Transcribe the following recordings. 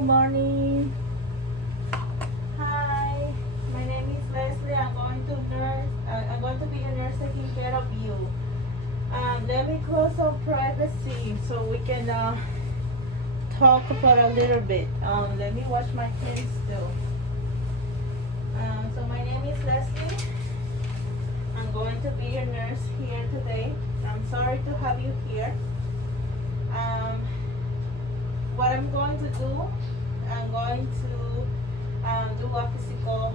good morning. Hi, my name is Leslie. I'm going to be a nurse taking care of you. Let me close some privacy so we can talk for a little bit. Let me wash my hands still. So my name is Leslie. I'm going to be your nurse here today. I'm sorry to have you here. What I'm going to do, I'm going to do a physical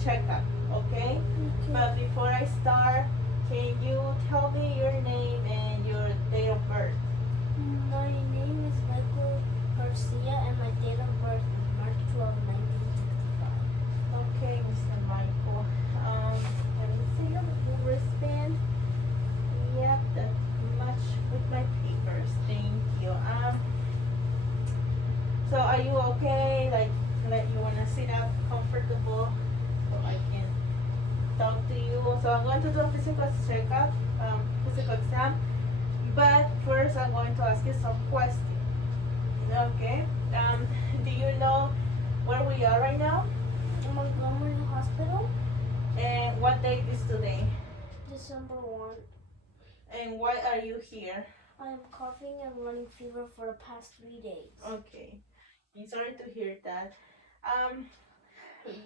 checkup, okay? But before I start, can you tell me your name and your date of birth? My name is Michael Garcia and my date of birth is March 12, 1965. Okay, Mr. Michael. Let me see your wristband. Yep, that's much with my papers. Thank you. So are you okay? Like you wanna sit up comfortable so I can talk to you. So I'm going to do a physical checkup, physical exam. But first I'm going to ask you some questions. Okay. Do you know where we are right now? Montgomery Hospital, And what date is today? December 1. And why are you here? I am coughing and running fever for the past 3 days. Okay. I'm sorry to hear that. Um,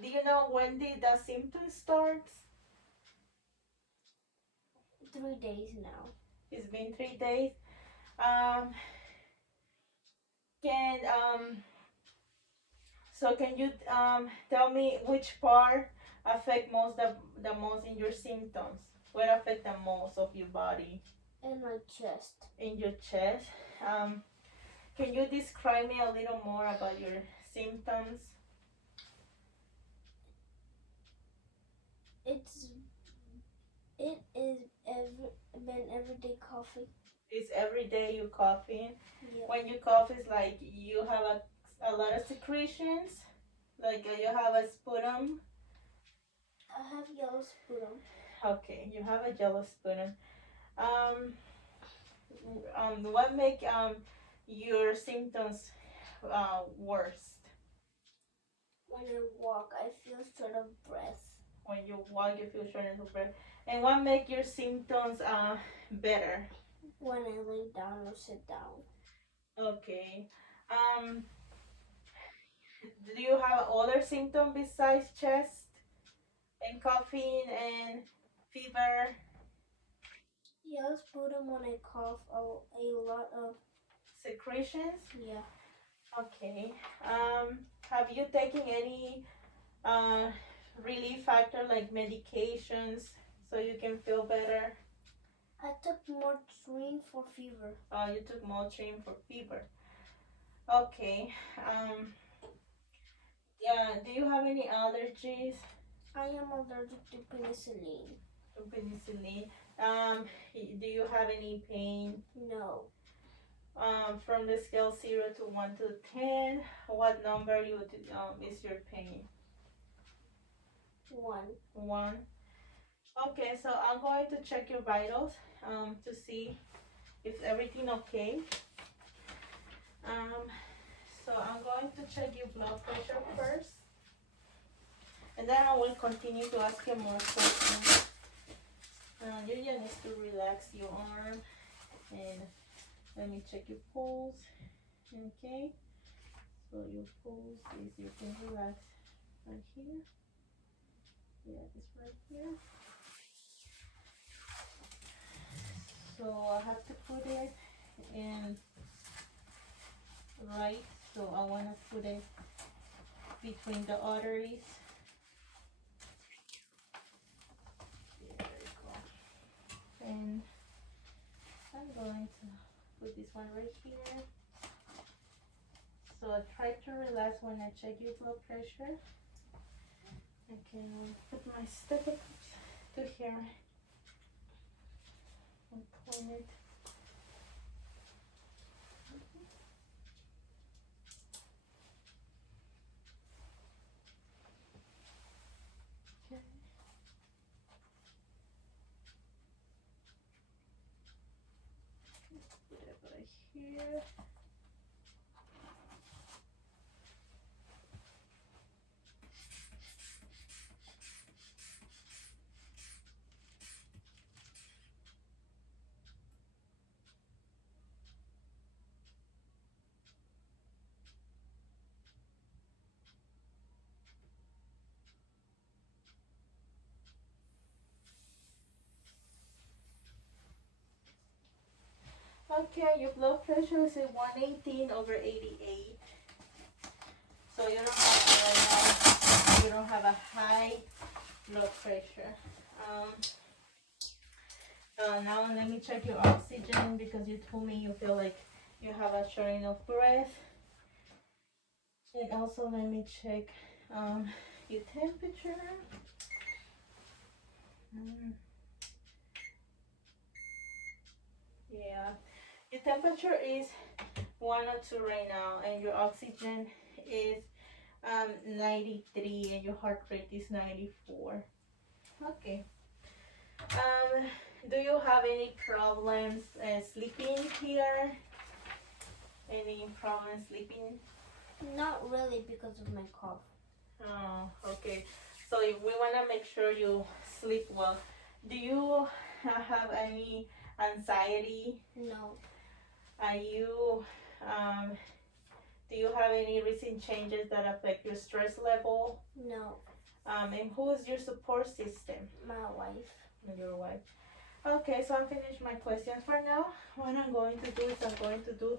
do you know when did the symptoms start? 3 days now. It's been 3 days. Um, can so can you tell me which part affect the most in your symptoms? What affect the most of your body? In my chest. In your chest. Can you describe me a little more about your symptoms? It is been everyday coughing. It's every day you coughing. Yeah. When you cough, it's like you have a lot of secretions, like you have a sputum. I have yellow sputum. Okay, you have a yellow sputum. Um, what make your symptoms worse? When I walk, I feel short of breath. When you walk, you feel shortness of breath. And what make your symptoms better? When I lay down or sit down. Okay. Um, do you have other symptoms besides chest and coughing and fever? Yellow sputum when I cough, a lot of Secretions? yeah. Okay. Have you taken any uh, relief factor like medications so you can feel better? I took Motrin for fever. You took Motrin for fever. Okay. Yeah. Do you have any allergies I am allergic to penicillin. to penicillin? Do you have any pain? No. From the scale 0 to 1 to 10, what number is your pain? 1. 1. Okay, so I'm going to check your vitals to see if everything okay. Um, so I'm going to check your blood pressure first, and then I will continue to ask you more questions. You just need to relax your arm, and let me check your pulse. Okay, so your pulse is, you can relax right here. Yeah, it's right here. So I have to put it in right, so I want to put it between the arteries. There we go. And I'm going to put this one right here. So I try to relax when I check your blood pressure. I can put my stethoscopes to here and point it. Okay. Put it right here. Okay, your blood pressure is at 118 over 88. So you don't have right now. You don't have a high blood pressure. Now let me check your oxygen because you told me you feel like you have a shortness of breath. And also let me check your temperature. Yeah, your temperature is 102 right now, and your oxygen is 93, and your heart rate is 94. Okay. Do you have any problems sleeping here? Any problems sleeping? Not really because of my cough. Oh, okay. So if we want to make sure you sleep well. Do you have any anxiety? No. Are you, do you have any recent changes that affect your stress level? No. And who is your support system? My wife. Your wife. Okay, so I'm finished my questions for now. What I'm going to do is I'm going to do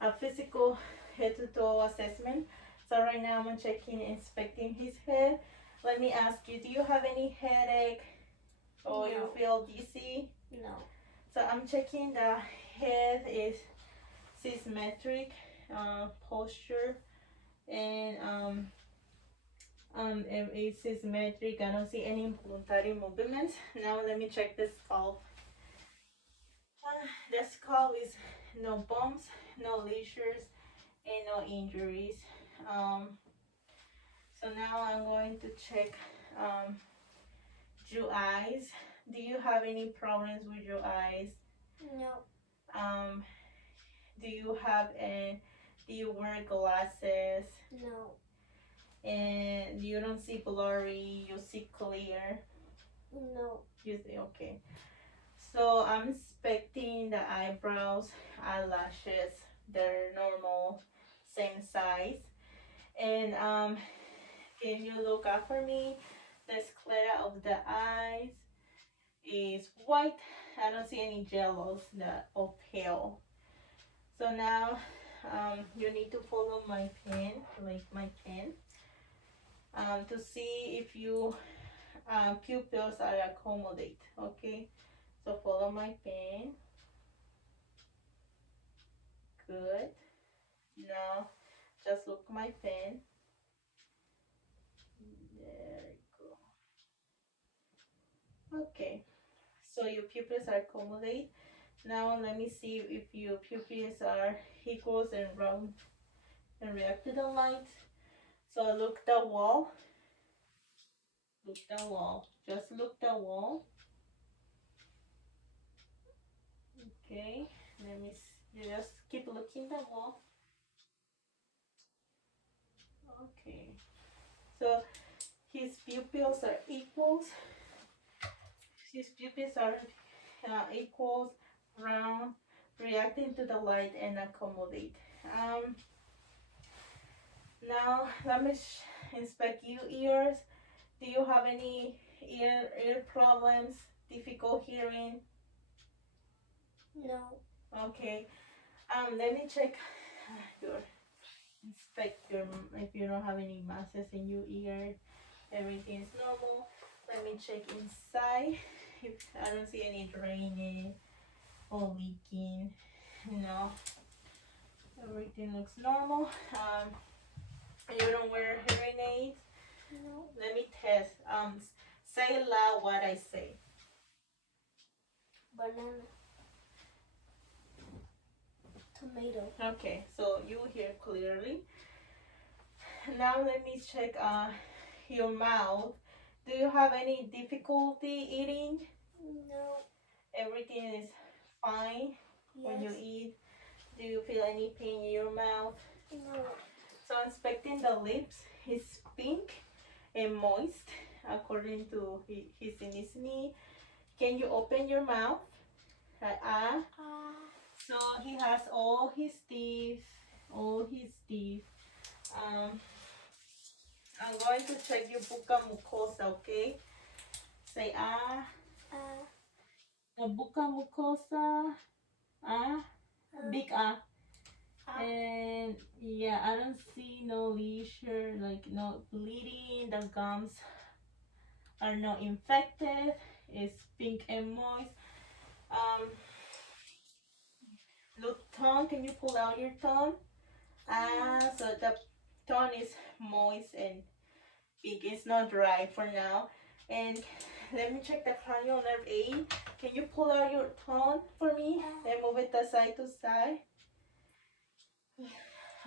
a physical head to toe assessment. So right now I'm checking, inspecting his head. Let me ask you, do you have any headache or you feel dizzy? No. So I'm checking the head is symmetric posture, and it's symmetric. I don't see any involuntary movements. Now let me check the scalp. The scalp is no bumps, no lesions, and no injuries. So now I'm going to check your eyes. Do you have any problems with your eyes? No. Do you have do you wear glasses? No. And you don't see blurry, you see clear? No. You see, okay. So I'm inspecting the eyebrows, eyelashes, they're normal, same size. And can you look up for me? The sclera of the eyes is white. I don't see any yellows or pale. So now you need to follow my pen, like my pen, to see if you pupils are accommodate. Okay, so follow my pen. Good. Now just look my pen. There you go. Okay, so your pupils are accommodate. Now let me see if your pupils are equals and round and react to the light. So look the wall. Look the wall. Just look the wall. Okay. Let me see. You just keep looking the wall. Okay. So his pupils are equals. His pupils are equals, round, reacting to the light and accommodate. Now let me inspect your ears. Do you have any ear problems? Difficult hearing? No. Okay. Let me check your inspect your if you don't have any masses in your ear. Everything is normal. Let me check inside. If I don't see any draining or leaking. No. Everything looks normal. You don't wear hearing aids? No. Let me test. Say loud what I say. Banana. Tomato. Okay, so you hear clearly. Now let me check your mouth. Do you have any difficulty eating? No. Everything is fine when you Yes. eat. Do you feel any pain in your mouth? No. So inspecting the lips, it's pink and moist according to his ethnicity. Can you open your mouth? So he has all his teeth, I'm going to check your buccal mucosa, okay? Say the buccal mucosa, big and yeah, I don't see no lesion, like no bleeding. The gums are not infected. It's pink and moist. Look, tongue. Can you pull out your tongue? So the tongue is moist and pink. It's not dry for now. And let me check the cranial nerve 8. Can you pull out your tongue for me and move it side to side?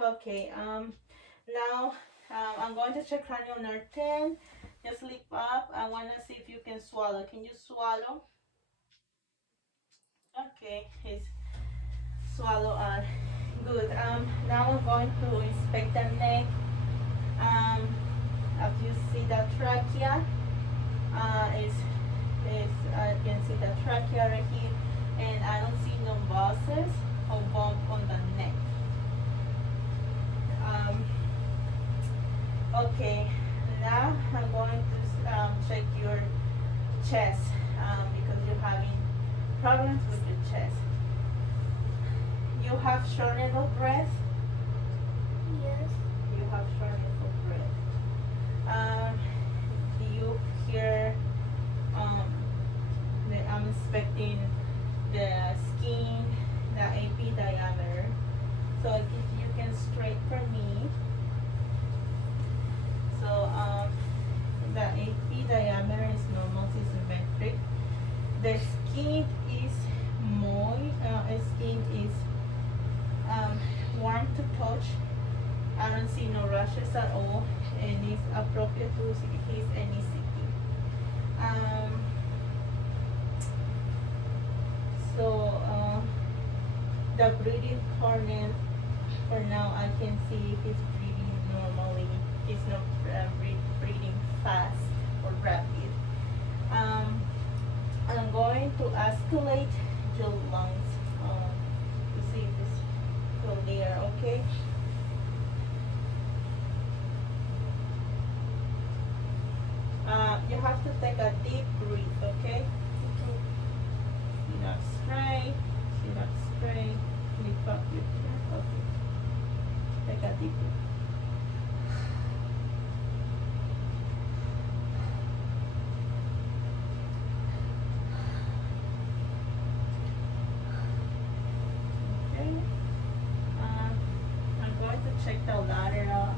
Okay. Now I'm going to check cranial nerve 10. Just lift up. I want to see if you can swallow. Can you swallow? Okay. It's swallow. Good. Now I'm going to inspect the neck. As you see the trachea, I can see the trachea right here, and I don't see no buzzes or bump on the neck. Okay, now I'm going to check your chest because you're having problems with your chest. You have shortness of breath? Yes. You have shortness of breath. Do you hear, I'm inspecting the skin, the AP diameter. So if you can straight for me. So the AP diameter is normal, it's symmetric. The skin is moist, skin is warm to touch. I don't see no rashes at all, and it's appropriate to his NECT. The breathing pattern, for now I can see he's breathing normally. He's not breathing fast or rapid. I'm going to escalate your lungs to see if it's clear, okay? You have to take a deep breath, okay? Okay. Sit up straight, lift up your chest, okay. Take a deep breath. Okay. I'm going to check the lateral.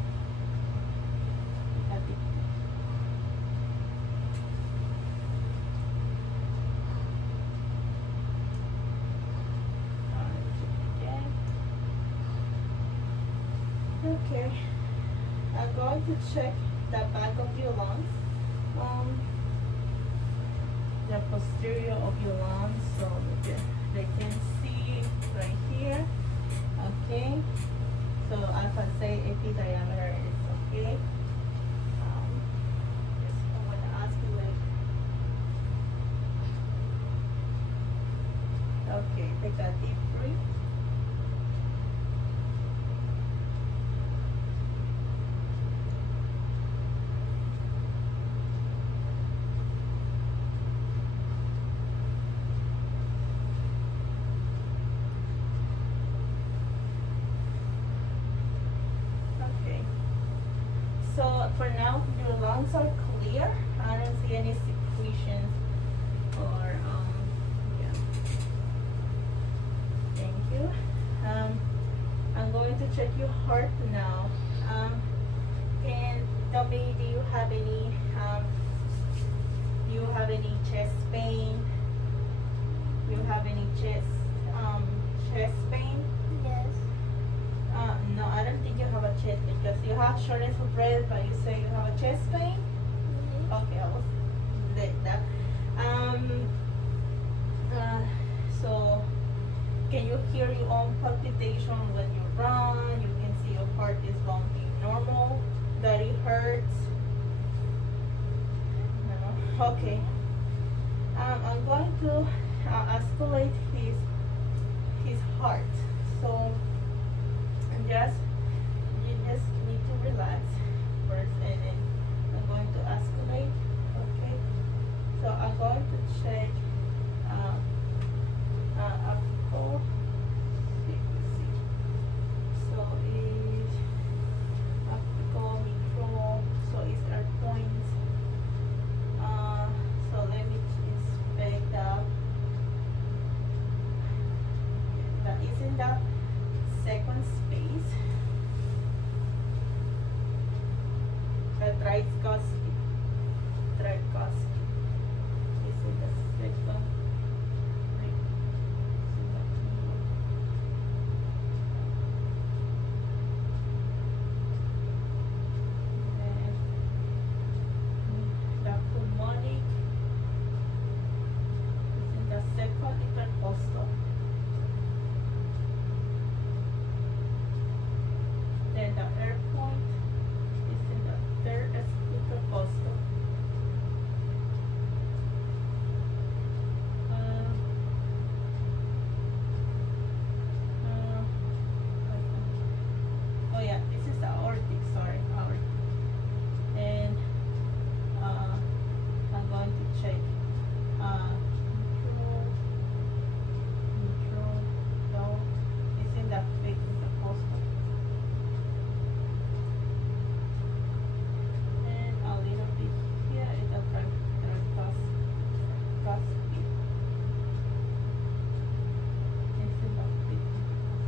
Take a deep breath. Okay, I'm going to check the back of your lungs, the posterior of your lungs, so they can see right here. Okay, so as I say, AP diameter is okay. Just I want to ask you okay, take a deep breath. So for now, your lungs are clear. I don't see any secretions or yeah. Thank you. I'm going to check your heart now. And tell me, do you have any chest pain? Do you have any chest pain? Yes. No, I don't think you have a chest because you have shortness of breath, but you say you have a chest pain? Mm-hmm. Okay, I was like that. So can you hear your own palpitation when you run? You can see your heart is bumping normal, that it hurts? No? Okay. I'm going to escalate his heart. So you just need to relax first, and then I'm going to escalate. Okay, so I'm going to check up 4, 6, tricuspid. Tricuspid. This is the second. The pulmonic is in the second intercostal. Then the air point is in the third intercostal. Oh yeah, this is the aortic, sorry, aortic. And I'm going to check neutral, no, it's in the fifth intercostal. And a little bit here is the tricuspid. It's in the fifth intercostal.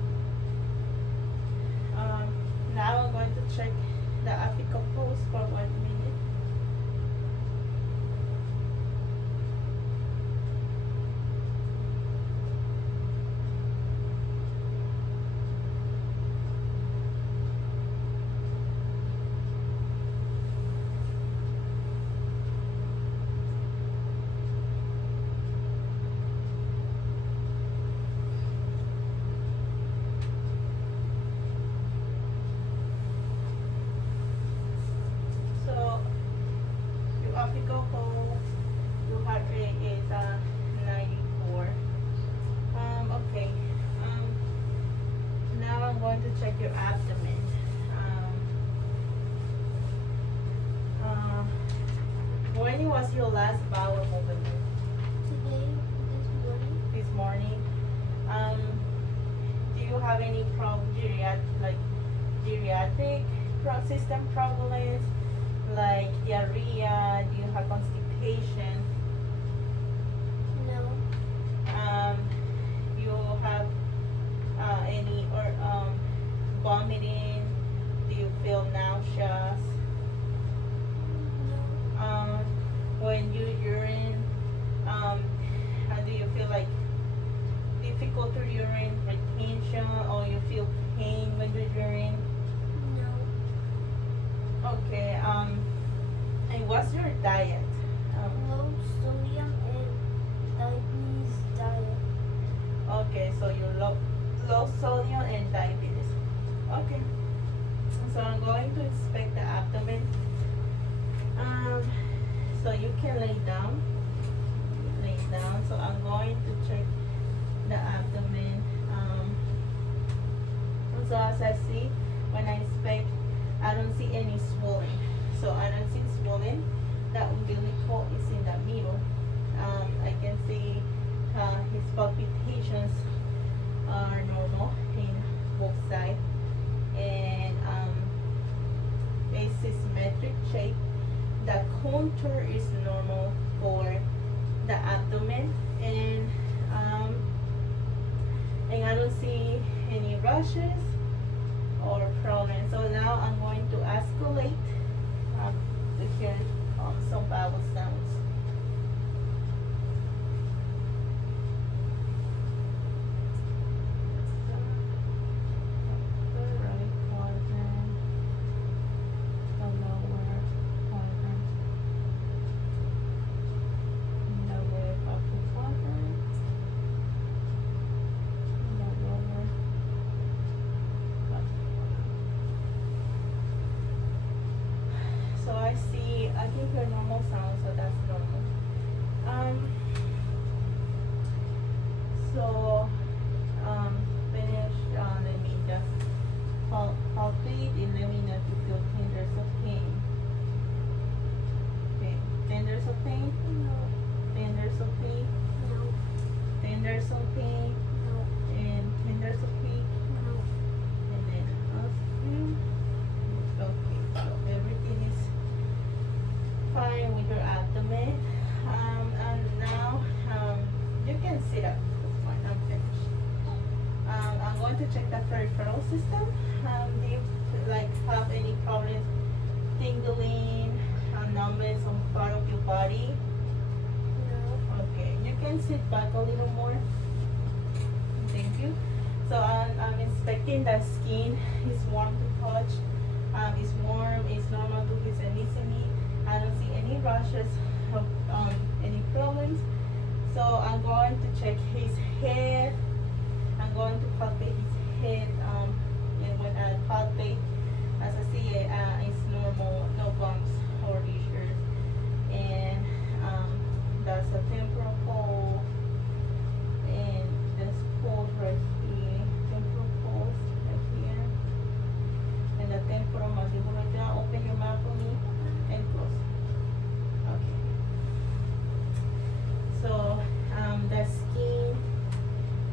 Now I'm going to check the apical pulse for 1 minute. So your apical pulse, your heart rate is 94. Okay. Now I'm going to check your abdomen. When was your last bowel movement? Today, this morning. This morning. Do you have any geriatric system problems, like diarrhea? Do you have constipation? No. You have any vomiting? Do you feel nauseous? No. When you urine, how do you feel, like difficult to urine, retention, or you feel pain when you urine? No. Okay. And what's your diet? Low sodium and diabetes diet. Okay, so you low sodium and diabetes. Okay. So I'm going to inspect the abdomen. So you can lay down. Lay down. So I'm going to check the abdomen. So as I see, when I inspect, I don't see any swelling. So I don't see swelling. The umbilical is in the middle. I can see his palpitations are normal in both sides, and a symmetric shape. The contour is normal for the abdomen, and I don't see any rashes or problems. So now I'm going to escalate to hear some bowel sounds. The right quadrant, the lower quadrant, the upper quadrant, the lower quadrant. So I can hear normal sounds, so that's normal. So finish. Let me just palpate and let me know if you feel tenders of pain. Okay, tenders of pain, No. tenders of pain, No. tenders of pain, No. and tenders of pain, No. and then oscillate. Okay, so everything is fine with your abdomen. And now you can sit up. That's fine. I'm finished. I'm going to check the peripheral system. Do you have any problems tingling, numbness on part of your body? No. Okay, you can sit back a little more. Thank you. So I'm inspecting the skin. It's warm to touch. It's warm. It's normal to his ethnicity. I don't see any rashes of any problems. So I'm going to check his head. I'm going to palpate his head. And when I palpate, as I see it, it's normal, no bumps or issues. And that's a temporal pulse. And this pulse right here, temporal pulse right here. And the temporal mandible right there. Open your mouth for me and close. Okay. So the skin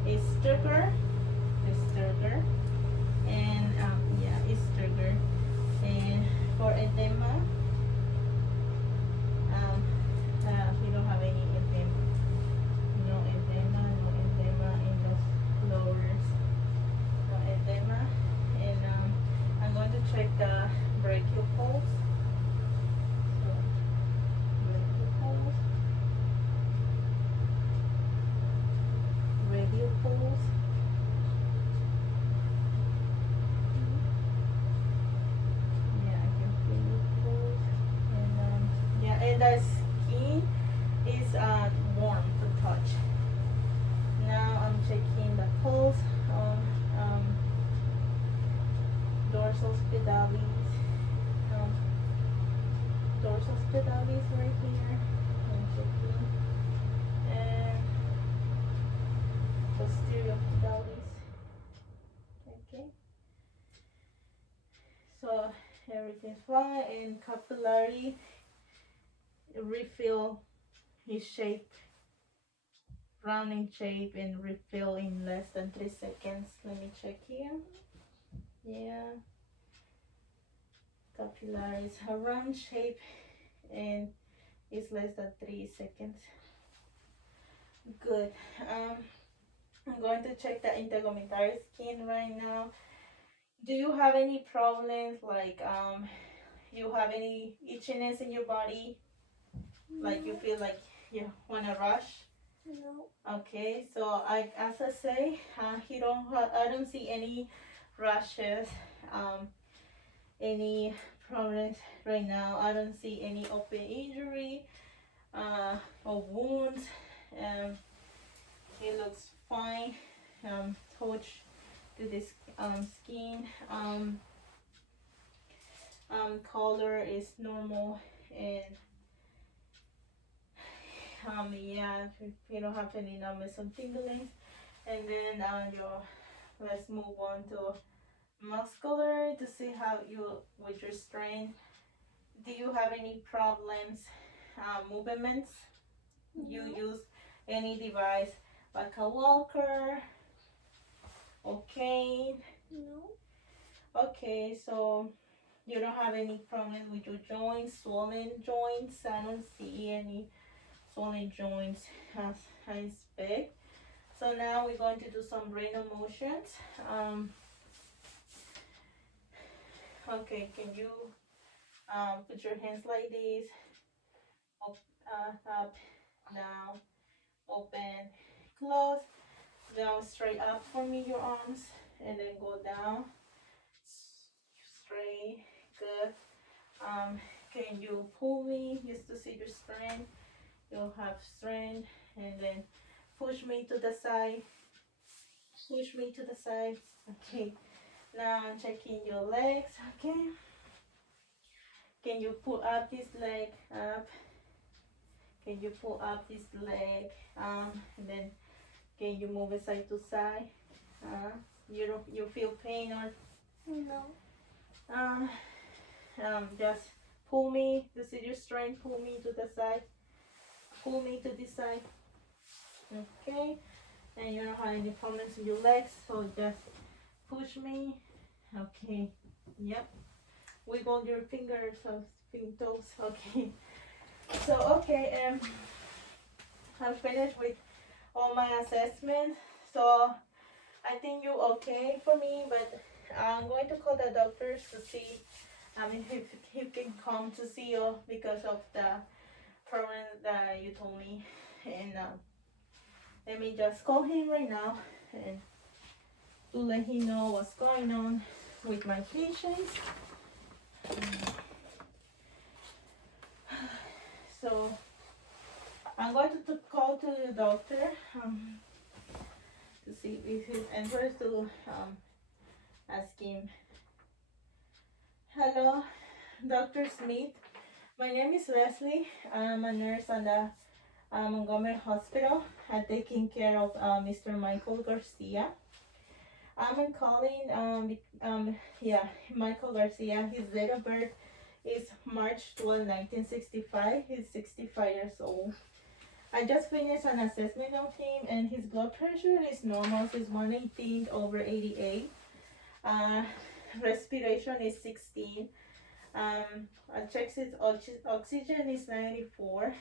is thicker. And yeah, it's thicker. And for edema, we don't have any edema. No edema in the lowers. No edema. And I'm going to check the brachial pulse. So, brachial pulse. Radial pulse. Yeah, I can feel the pulse. And yeah, and the skin is warm to touch. Now I'm checking the pulse on dorsal spinalis. Dorsal spinalis right here. I'm checking. And posterior spinalis. Okay. So everything's fine, and capillary refill his shape, rounding shape, and refill in less than 3 seconds. Let me check here. Yeah, capillaries a round shape and it's less than 3 seconds. Good. I'm going to check the integumentary skin right now. Do you have any problems, like you have any itchiness in your body? Like you feel like you want to rush? No. Okay, so as I say, I don't see any rashes, any problems right now. I don't see any open injury, or wounds. It looks fine. Touch to this skin. Color is normal, and yeah, you don't have any numbness or tingling. And then let's move on to muscular to see how you with your strength. Do you have any problems, movements? You use any device like a walker or cane? No. Okay, so you don't have any problems with your joints, swollen joints? I don't see any swollen joints as I expect. So now we're going to do some random motions. Okay, can you put your hands like this? Up, up, down, open, close. Now straight up for me, your arms, and then go down, straight. Good. Can you pull me just to see your strength? You'll have strength, and then push me to the side. Push me to the side. Okay. Now I'm checking your legs. Okay. Can you pull up this leg up? Can you pull up this leg? And then can you move it side to side? You feel pain or No. just pull me to see your strength. Pull me to the side. Pull me to this side. Okay. And you don't have any problems in your legs, so just push me. Okay. Yep. Wiggle your fingers or toes. Okay. So okay, I'm finished with all my assessment. So I think you're okay for me, but I'm going to call the doctors to see I mean, he can come to see you because of the problem that you told me. And let me just call him right now and to let him know what's going on with my patients. So I'm going to call to the doctor to see if he's interested to ask him. Hello, Dr. Smith. My name is Leslie. I'm a nurse at the Montgomery Hospital. I'm taking care of Mr. Michael Garcia. I'm calling, Michael Garcia. His date of birth is March 12, 1965. He's 65 years old. I just finished an assessment of him, and his blood pressure is normal. It's 118/88. Respiration is 16. I checked his oxygen is 94.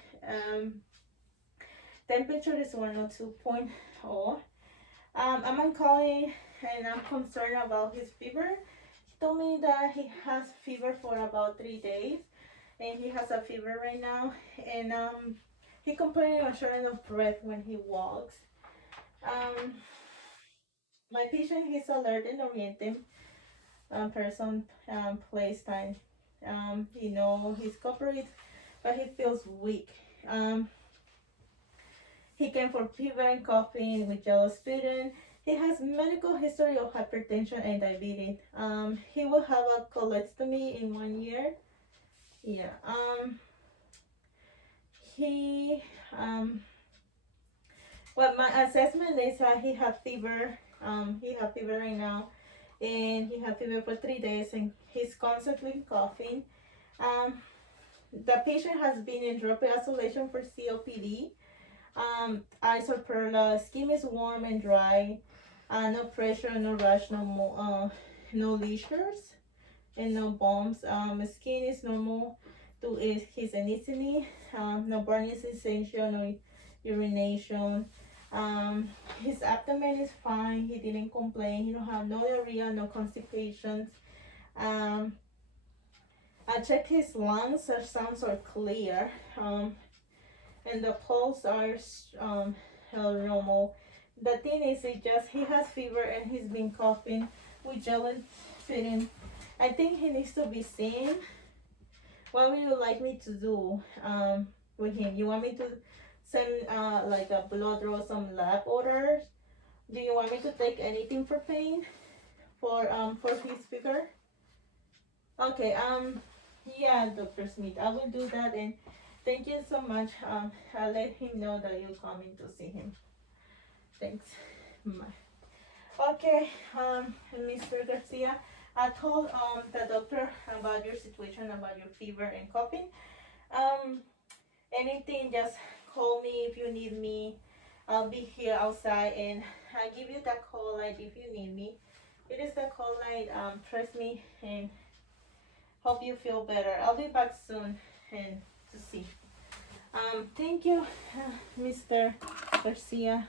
Temperature is 102.0. I'm calling and I'm concerned about his fever. He told me that he has fever for about 3 days, and he has a fever right now. And he complaining of shortness of breath when he walks. My patient, he's alert and oriented person, place, time. He's cooperative, but he feels weak. He came for fever and coughing with yellow sputum. He has medical history of hypertension and diabetes. He will have a colostomy in 1 year. Yeah. Well, my assessment is that he have fever. He have fever right now, and he have fever for 3 days, and he's constantly coughing. The patient has been in drop isolation for COPD. Eyes are pearl, skin is warm and dry, no pressure, no rash, no lesions, and no bumps. Skin is normal to his ethnicity, no burning sensation, no urination. His abdomen is fine. He didn't complain. He don't have no diarrhea, no constipations. I checked his lungs. Their sounds are clear. And the pulse are normal. The thing is, he has fever and he's been coughing with jelly fitting. I think he needs to be seen. What would you like me to do with him? You want me to send like a blood or some lab orders? Do you want me to take anything for pain for his fever? Okay, yeah, Dr. Smith, I will do that, and thank you so much. I'll let him know that you're coming to see him. Thanks. Bye. Okay, Mr. Garcia, I told the doctor about your situation, about your fever and coughing. Anything, just call me if you need me. I'll be here outside, and I'll give you that call light if you need me. It is the call light. Trust me, and hope you feel better. I'll be back soon and to see. Thank you, Mr. Garcia.